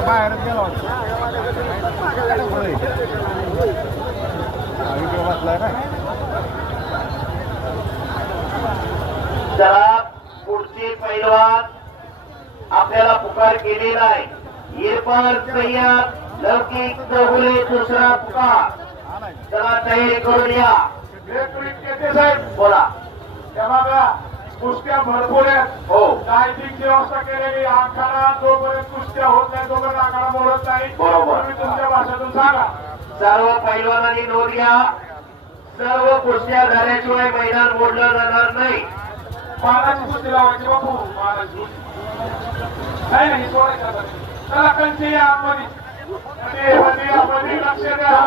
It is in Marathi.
बाहेरच गेला बसलाय काय जरा पुढचे पैलवान आपल्याला पुकार केलेला आहे इरफान सय्यद लौकिक चौगुले दुसरा पुकार जरा तयारी करून या साहेब बोला त्या बघा कुस्त्या भरपूर आहेत हो लाईटिंग व्यवस्था केलेली आखाडा जोपर्यंत कुस्त्या होत नाही तोपर्यंत आखाडा मोडत नाही बरोबर. तुम्ही तुमच्या भाषेतून सांगा सर्व पैलवानांनी नोंद घ्या सर्व कुस्त्या झाल्याशिवाय मैदान मोडलं जाणार नाही महाराज कुस्ती लावायची बापू महाराज कुस्ती नाही नाही सोडायचं आता. चला कंची या आतमध्ये मध्ये लक्ष द्या